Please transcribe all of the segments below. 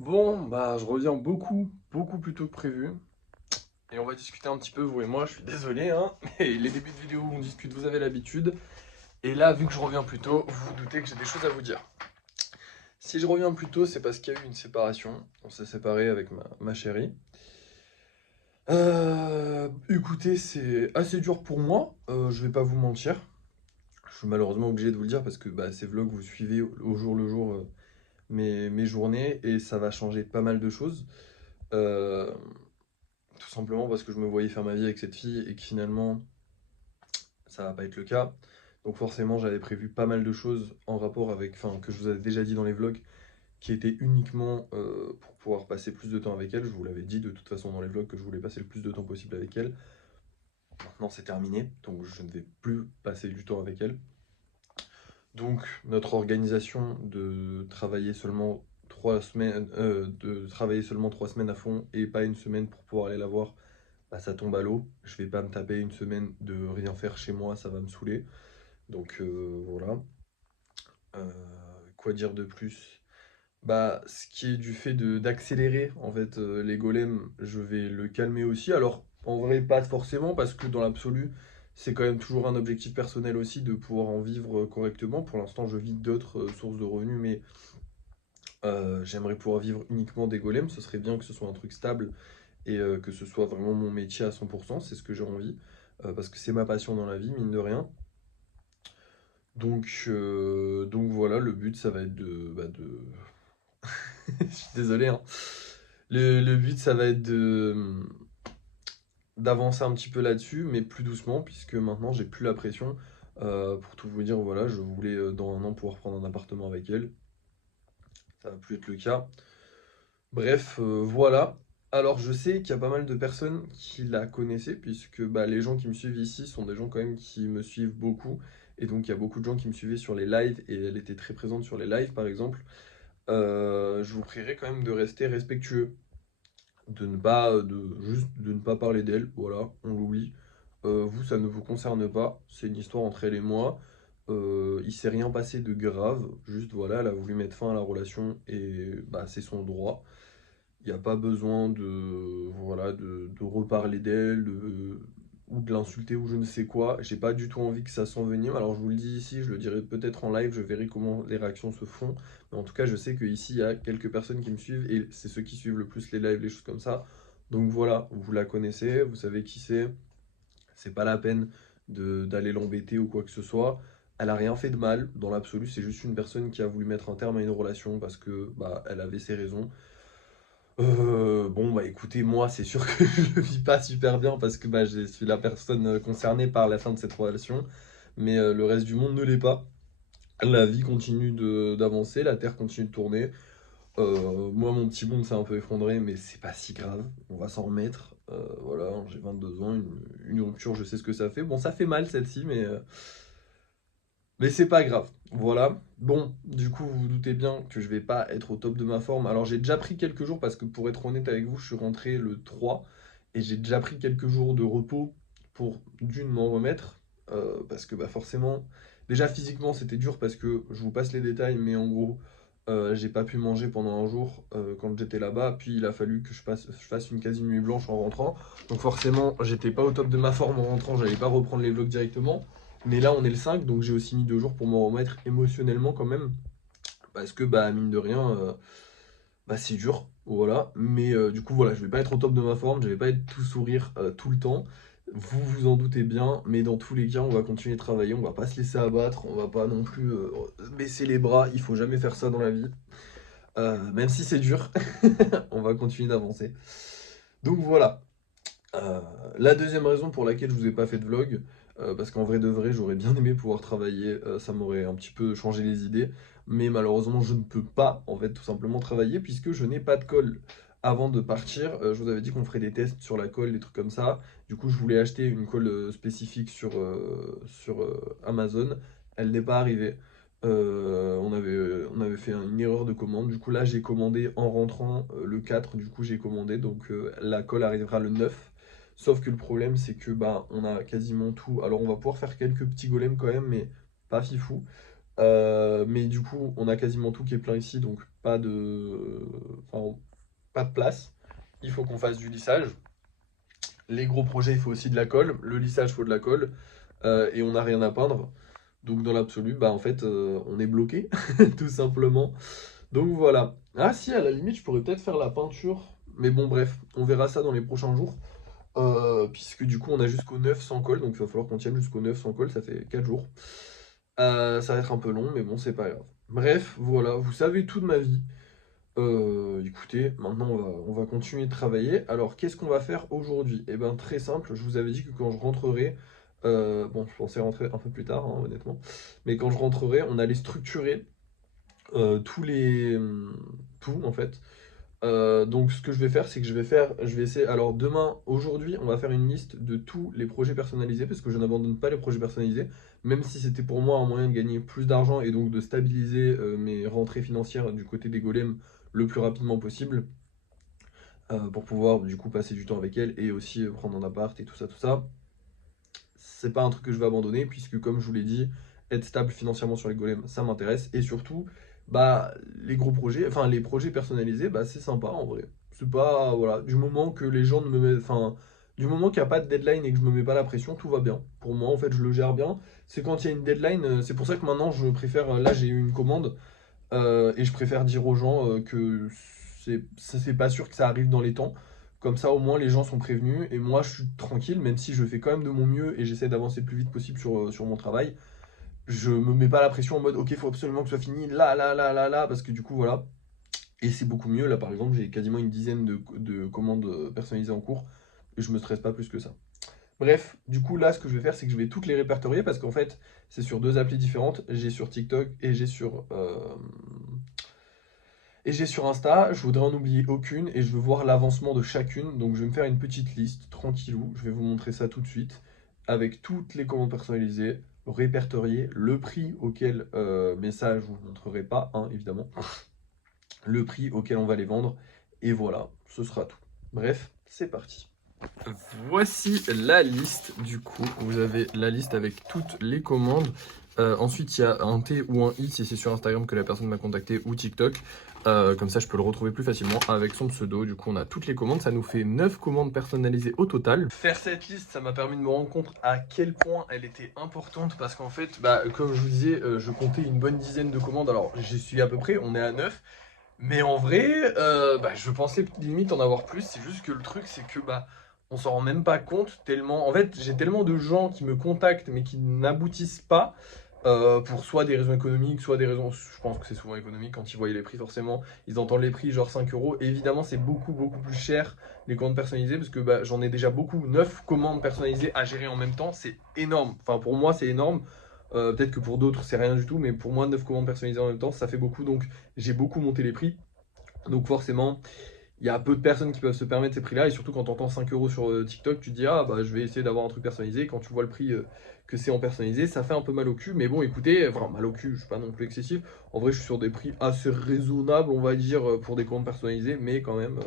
Bon, bah, je reviens beaucoup plus tôt que prévu. Et on va discuter un petit peu, vous et moi. Je suis désolé, hein, mais les débuts de vidéo où on discute, vous avez l'habitude. Et là, vu que je reviens plus tôt, vous vous doutez que j'ai des choses à vous dire. Si je reviens plus tôt, c'est parce qu'il y a eu une séparation. On s'est séparé avec ma chérie. Écoutez, c'est assez dur pour moi, je vais pas vous mentir. Je suis malheureusement obligé de vous le dire parce que bah, ces vlogs, vous suivez au jour le jour mes journées et ça va changer pas mal de choses. Euh, Tout simplement parce que je me voyais faire ma vie avec cette fille et que finalement, ça va pas être le cas. Donc forcément, j'avais prévu pas mal de choses en rapport avec, enfin, que je vous avais déjà dit dans les vlogs, qui étaient uniquement pour pouvoir passer plus de temps avec elle. Je vous l'avais dit de toute façon dans les vlogs que je voulais passer le plus de temps possible avec elle. Maintenant, c'est terminé, donc je ne vais plus passer du temps avec elle. Donc notre organisation de travailler seulement 3 semaines, de travailler seulement 3 semaines à fond et pas une semaine pour pouvoir aller la voir, bah, ça tombe à l'eau. Je vais pas me taper une semaine de rien faire chez moi, ça va me saouler. Donc voilà. Euh, quoi dire de plus? Bah, ce qui est du fait d'accélérer en fait les golems, je vais le calmer aussi. Alors en vrai pas forcément parce que dans l'absolu, c'est quand même toujours un objectif personnel aussi de pouvoir en vivre correctement. Pour l'instant, je vis d'autres sources de revenus, mais j'aimerais pouvoir vivre uniquement des golems. Ce serait bien que ce soit un truc stable et que ce soit vraiment mon métier à 100%, c'est ce que j'ai envie, parce que c'est ma passion dans la vie, mine de rien. Donc voilà, le but, ça va être Je suis désolé, hein. Le but, ça va être d'avancer un petit peu là-dessus, mais plus doucement, puisque maintenant, j'ai plus la pression. Pour tout vous dire, voilà, je voulais dans un an pouvoir prendre un appartement avec elle. Ça va plus être le cas. Bref, voilà. Alors je sais qu'il y a pas mal de personnes qui la connaissaient, puisque bah, les gens qui me suivent ici sont des gens quand même qui me suivent beaucoup. Et donc il y a beaucoup de gens qui me suivaient sur les lives, et elle était très présente sur les lives par exemple. Je vous prierai quand même de rester respectueux, juste de ne pas parler d'elle, voilà, on l'oublie. Vous, ça ne vous concerne pas, c'est une histoire entre elle et moi. Il s'est rien passé de grave, juste voilà, elle a voulu mettre fin à la relation et bah, c'est son droit. Il n'y a pas besoin voilà, de reparler d'elle, ou de l'insulter ou je ne sais quoi. J'ai pas du tout envie que ça s'envenime. Alors je vous le dis ici, je le dirai peut-être en live, je verrai comment les réactions se font. Mais en tout cas, je sais qu'ici, il y a quelques personnes qui me suivent et c'est ceux qui suivent le plus les lives, les choses comme ça. Donc voilà, vous la connaissez, vous savez qui c'est pas la peine d'aller l'embêter ou quoi que ce soit. Elle a rien fait de mal, dans l'absolu, c'est juste une personne qui a voulu mettre un terme à une relation parce que bah, elle avait ses raisons. Bon, bah écoutez, moi, c'est sûr que je le vis pas super bien parce que bah, je suis la personne concernée par la fin de cette relation, mais le reste du monde ne l'est pas. La vie continue d'avancer, la Terre continue de tourner. Moi, mon petit monde s'est un peu effondré, mais c'est pas si grave, on va s'en remettre. Voilà, j'ai 22 ans, une rupture, je sais ce que ça fait. Bon, ça fait mal celle-ci, mais c'est pas grave. Voilà. Bon, du coup, vous vous doutez bien que je vais pas être au top de ma forme. Alors, j'ai déjà pris quelques jours parce que pour être honnête avec vous, je suis rentré le 3 et j'ai déjà pris quelques jours de repos pour d'une m'en remettre. Parce que bah, forcément, déjà physiquement, c'était dur parce que je vous passe les détails, mais en gros, j'ai pas pu manger pendant un jour quand j'étais là-bas. Puis il a fallu que je fasse une quasi nuit blanche en rentrant. Donc, forcément, j'étais pas au top de ma forme en rentrant. J'allais pas reprendre les vlogs directement. Mais là, on est le 5, donc j'ai aussi mis 2 jours pour me remettre émotionnellement quand même. Parce que, bah, mine de rien, bah, c'est dur. Voilà. Mais du coup, voilà, je vais pas être au top de ma forme, je vais pas être tout sourire tout le temps. Vous vous en doutez bien, mais dans tous les cas, on va continuer de travailler, on va pas se laisser abattre, on va pas non plus baisser les bras, il faut jamais faire ça dans la vie. Même si c'est dur, on va continuer d'avancer. Donc voilà. Euh, la deuxième raison pour laquelle je vous ai pas fait de vlog, parce qu'en vrai de vrai, j'aurais bien aimé pouvoir travailler, ça m'aurait un petit peu changé les idées, mais malheureusement, je ne peux pas, en fait, tout simplement travailler puisque je n'ai pas de colle. Avant de partir, je vous avais dit qu'on ferait des tests sur la colle, des trucs comme ça. Du coup, je voulais acheter une colle spécifique sur Amazon. Elle n'est pas arrivée. On avait fait une erreur de commande. Du coup, là, j'ai commandé en rentrant le 4. Du coup, j'ai commandé. Donc, la colle arrivera le 9. Sauf que le problème, c'est que bah, on a quasiment tout. Alors, on va pouvoir faire quelques petits golems quand même, mais pas fifou. Mais du coup, on a quasiment tout qui est plein ici, donc pas de. Enfin, pas de place. Il faut qu'on fasse du lissage. Les gros projets, il faut aussi de la colle. Le lissage, il faut de la colle. Et on n'a rien à peindre. Donc dans l'absolu, bah en fait, on est bloqué, tout simplement. Donc voilà. Ah si, à la limite, je pourrais peut-être faire la peinture. Mais bon, bref, on verra ça dans les prochains jours. Puisque du coup, on a jusqu'au 9 sans colle. Donc il va falloir qu'on tienne jusqu'au 9 sans colle. Ça fait 4 jours. Ça va être un peu long, mais bon, c'est pas grave. Bref, voilà, vous savez tout de ma vie. Écoutez, maintenant on va continuer de travailler. Alors, qu'est-ce qu'on va faire aujourd'hui? Eh bien, très simple, je vous avais dit que quand je rentrerai, bon, je pensais rentrer un peu plus tard, hein, honnêtement, mais quand je rentrerai, on allait structurer tous les... tout, en fait. Donc, ce que je vais faire, c'est que je vais essayer... Alors, aujourd'hui, on va faire une liste de tous les projets personnalisés, parce que je n'abandonne pas les projets personnalisés, même si c'était pour moi un moyen de gagner plus d'argent et donc de stabiliser mes rentrées financières du côté des golems le plus rapidement possible pour pouvoir du coup passer du temps avec elle et aussi prendre un appart et tout ça, tout ça. C'est pas un truc que je vais abandonner puisque comme je vous l'ai dit, être stable financièrement sur les golems, ça m'intéresse et surtout, bah les gros projets, enfin les projets personnalisés, bah c'est sympa en vrai. C'est pas, voilà, du moment que les gens ne me mettent, enfin, du moment qu'il n'y a pas de deadline et que je me mets pas la pression, tout va bien. Pour moi, en fait, je le gère bien. C'est quand il y a une deadline, c'est pour ça que maintenant je préfère, là j'ai eu une commande, et je préfère dire aux gens que c'est pas sûr que ça arrive dans les temps. Comme ça, au moins, les gens sont prévenus et moi, je suis tranquille, même si je fais quand même de mon mieux et j'essaie d'avancer le plus vite possible sur mon travail. Je me mets pas la pression en mode, ok, il faut absolument que ce soit fini là, là, là, là, là, parce que du coup, voilà. Et c'est beaucoup mieux. Là, par exemple, j'ai quasiment une dizaine de commandes personnalisées en cours et je me stresse pas plus que ça. Bref, du coup, là, ce que je vais faire, c'est que je vais toutes les répertorier parce qu'en fait, c'est sur deux applis différentes. J'ai sur TikTok et j'ai sur Insta, je voudrais en oublier aucune et je veux voir l'avancement de chacune. Donc je vais me faire une petite liste, tranquillou. Je vais vous montrer ça tout de suite. Avec toutes les commandes personnalisées, répertoriées, le prix auquel, mais ça je vous le montrerai pas, hein, évidemment. Le prix auquel on va les vendre. Et voilà, ce sera tout. Bref, c'est parti. Voici la liste, du coup, vous avez la liste avec toutes les commandes. Ensuite, il y a un T ou un I si c'est sur Instagram que la personne m'a contacté ou TikTok. Comme ça, je peux le retrouver plus facilement avec son pseudo. Du coup, on a toutes les commandes. Ça nous fait 9 commandes personnalisées au total. Faire cette liste, ça m'a permis de me rendre compte à quel point elle était importante parce qu'en fait, bah, comme je vous disais, je comptais une bonne dizaine de commandes. Alors, j'y suis à peu près, on est à 9. Mais en vrai, bah, je pensais limite en avoir plus. C'est juste que le truc, c'est que bah, on s'en rend même pas compte tellement. En fait, j'ai tellement de gens qui me contactent mais qui n'aboutissent pas pour soit des raisons économiques, soit des raisons. Je pense que c'est souvent économique quand ils voient les prix, forcément. Ils entendent les prix genre 5 euros. Et évidemment, c'est beaucoup, beaucoup plus cher les commandes personnalisées parce que bah, j'en ai déjà beaucoup. 9 commandes personnalisées à gérer en même temps, c'est énorme. Enfin, pour moi, c'est énorme. Peut-être que pour d'autres, c'est rien du tout. Mais pour moi, 9 commandes personnalisées en même temps, ça fait beaucoup. Donc, j'ai beaucoup monté les prix. Donc forcément, il y a peu de personnes qui peuvent se permettre ces prix-là. Et surtout quand tu entends 5 euros sur TikTok, tu te dis, ah bah je vais essayer d'avoir un truc personnalisé. Quand tu vois le prix que c'est en personnalisé, ça fait un peu mal au cul. Mais bon, écoutez, enfin mal au cul, je suis pas non plus excessif. En vrai, je suis sur des prix assez raisonnables, on va dire, pour des commandes personnalisées. Mais quand même,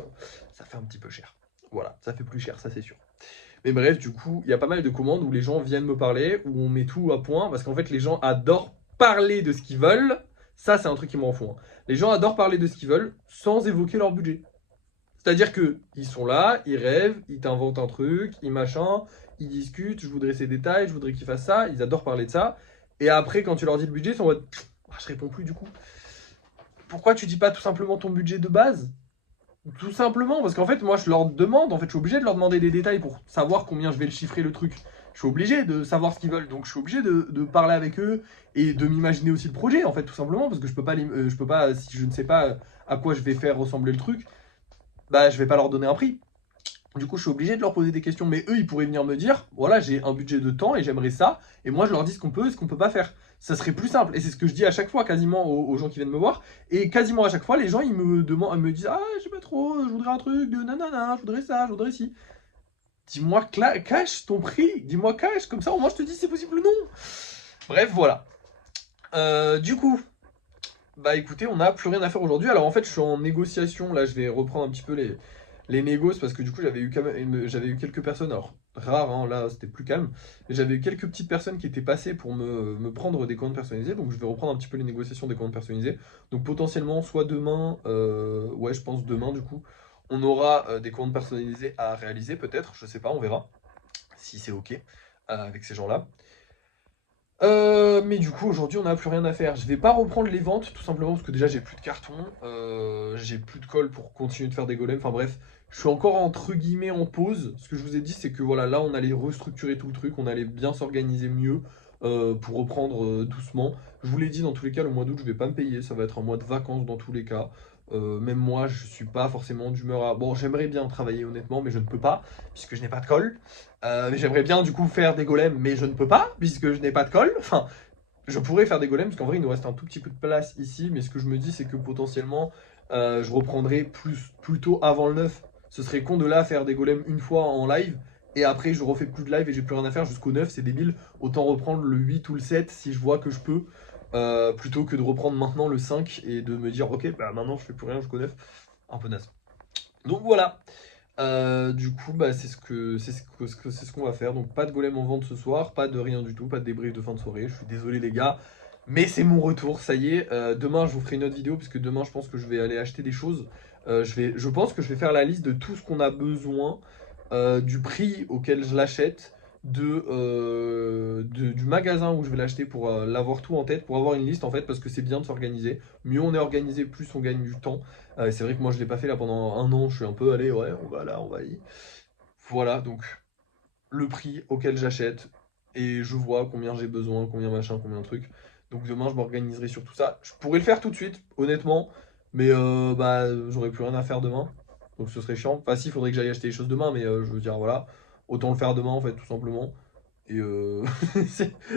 ça fait un petit peu cher. Voilà, ça fait plus cher, ça c'est sûr. Mais bref, du coup, il y a pas mal de commandes où les gens viennent me parler, où on met tout à point. Parce qu'en fait, les gens adorent parler de ce qu'ils veulent. Ça, c'est un truc qui m'en fout, hein. Les gens adorent parler de ce qu'ils veulent sans évoquer leur budget. C'est-à-dire que ils sont là, ils rêvent, ils t'inventent un truc, ils machin, ils discutent, je voudrais ces détails, je voudrais qu'ils fassent ça, ils adorent parler de ça. Et après, quand tu leur dis le budget, ils sont en mode ah, je réponds plus du coup. Pourquoi tu dis pas tout simplement ton budget de base? Tout simplement, parce qu'en fait, moi je leur demande, en fait, je suis obligé de leur demander des détails pour savoir combien je vais le chiffrer le truc. Je suis obligé de savoir ce qu'ils veulent, donc je suis obligé de parler avec eux et de m'imaginer aussi le projet, en fait, tout simplement, parce que je peux pas, si je ne sais pas à quoi je vais faire ressembler le truc, bah je vais pas leur donner un prix. Du coup, je suis obligé de leur poser des questions, mais eux, ils pourraient venir me dire, voilà, j'ai un budget de temps et j'aimerais ça, et moi, je leur dis ce qu'on peut et ce qu'on peut pas faire. Ça serait plus simple, et c'est ce que je dis à chaque fois, quasiment aux gens qui viennent me voir, et quasiment à chaque fois, les gens, ils me demandent, ils me disent, ah, je sais pas trop, je voudrais un truc de nanana, je voudrais ça, je voudrais ci. Dis-moi cash ton prix, dis-moi cash, comme ça, au moins, je te dis si c'est possible ou non. Bref, voilà. Du coup, bah écoutez, on n'a plus rien à faire aujourd'hui. Alors en fait, je suis en négociation. Là, je vais reprendre un petit peu les négos parce que du coup, j'avais eu quelques personnes, alors rares, hein, là c'était plus calme, mais j'avais eu quelques petites personnes qui étaient passées pour me prendre des commandes personnalisées. Donc je vais reprendre un petit peu les négociations des commandes personnalisées. Donc potentiellement, soit demain, ouais, je pense demain du coup, On aura des commandes personnalisées à réaliser peut-être, je sais pas, on verra si c'est ok avec ces gens-là. Mais du coup aujourd'hui on n'a plus rien à faire. Je vais pas reprendre les ventes tout simplement parce que déjà j'ai plus de carton, j'ai plus de colle pour continuer de faire des golems. Enfin bref, je suis encore entre guillemets en pause. Ce que je vous ai dit c'est que voilà, là on allait restructurer tout le truc, on allait bien s'organiser mieux pour reprendre doucement. Je vous l'ai dit, dans tous les cas le mois d'août je vais pas me payer, ça va être un mois de vacances dans tous les cas. Même moi je suis pas forcément d'humeur à... Bon, j'aimerais bien travailler honnêtement mais je ne peux pas puisque je n'ai pas de colle. Mais j'aimerais bien du coup faire des golems, mais je ne peux pas, puisque je n'ai pas de colle. Enfin, je pourrais faire des golems, parce qu'en vrai il nous reste un tout petit peu de place ici, mais ce que je me dis c'est que potentiellement je reprendrai plutôt avant le 9. Ce serait con de là faire des golems une fois en live, et après je refais plus de live et j'ai plus rien à faire jusqu'au 9, c'est débile. Autant reprendre le 8 ou le 7 si je vois que je peux, plutôt que de reprendre maintenant le 5 et de me dire ok, bah maintenant je fais plus rien jusqu'au 9. Un peu naze. Donc voilà. Du coup, bah, c'est ce qu'on va faire. Donc pas de golem en vente ce soir, pas de rien du tout, pas de débrief de fin de soirée. Je suis désolé les gars, mais c'est mon retour, ça y est. Demain, je vous ferai une autre vidéo puisque demain, je pense que je vais aller acheter des choses. Je pense que je vais faire la liste de tout ce qu'on a besoin, du prix auquel je l'achète, du magasin où je vais l'acheter pour l'avoir tout en tête, pour avoir une liste en fait, parce que c'est bien de s'organiser. Mieux on est organisé, plus on gagne du temps. C'est vrai que moi je l'ai pas fait là pendant un an, je suis un peu allé, ouais, on va là, on va y. Voilà, donc le prix auquel j'achète, et je vois combien j'ai besoin, combien machin, combien de trucs. Donc demain je m'organiserai sur tout ça. Je pourrais le faire tout de suite, honnêtement, mais bah j'aurais plus rien à faire demain. Donc ce serait chiant. Enfin si, il faudrait que j'aille acheter les choses demain, mais je veux dire voilà, autant le faire demain en fait, tout simplement. Et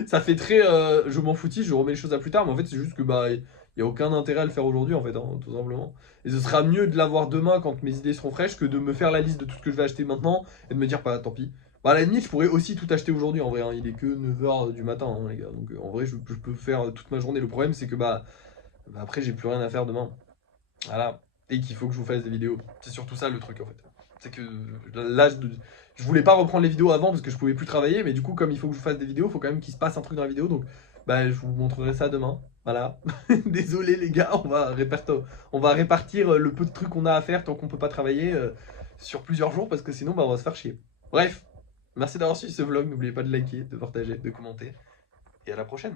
ça fait très je m'en foutis, je remets les choses à plus tard, mais en fait c'est juste que bah il n'y a aucun intérêt à le faire aujourd'hui en fait, hein, tout simplement. Et ce sera mieux de l'avoir demain quand mes idées seront fraîches que de me faire la liste de tout ce que je vais acheter maintenant et de me dire bah tant pis. Bah à la limite je pourrais aussi tout acheter aujourd'hui en vrai, hein, il est que 9h du matin hein, les gars, donc en vrai je peux faire toute ma journée. Le problème c'est que bah, après j'ai plus rien à faire demain. Voilà. Et qu'il faut que je vous fasse des vidéos. C'est surtout ça le truc en fait. C'est que là, je voulais pas reprendre les vidéos avant parce que je pouvais plus travailler, mais du coup, comme il faut que je vous fasse des vidéos, il faut quand même qu'il se passe un truc dans la vidéo. Donc, bah, je vous montrerai ça demain. Voilà. Désolé les gars, on va répartir le peu de trucs qu'on a à faire tant qu'on peut pas travailler sur plusieurs jours parce que sinon, bah, on va se faire chier. Bref, merci d'avoir suivi ce vlog. N'oubliez pas de liker, de partager, de commenter. Et à la prochaine.